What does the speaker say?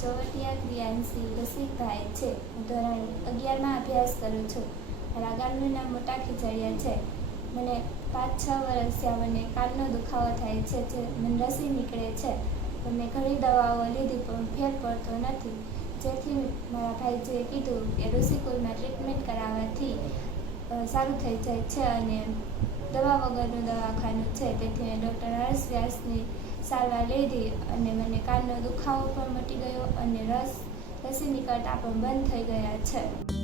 પટિયા ક્રિયાંશી રસિકભાઈ છે. હું ધોરણ અગિયારમાં અભ્યાસ કરું છું. મારા ગામનું નામ મોટા ખીચડિયા છે. મને પાંચ છ વર્ષ થયા મને કાનનો દુખાવો થાય છે જે મને રસી નીકળે છે. મેં ઘણી દવાઓ લીધી પણ ફેર પડતો નથી. જેથી મારા ભાઈજીએ કીધું કે ઋષિકુલમાં ટ્રીટમેન્ટ કરાવવાથી સારું થઈ જાય છે અને દવા વગરનું દવાખાનું છે. તેથી મેં ડૉક્ટર હર્ષ વ્યાસની સારવાર લીધી અને મને કાનનો દુખાવો પણ મટી ગયો અને રસ, રસી નીકળતા પણ બંધ થઈ ગયા છે.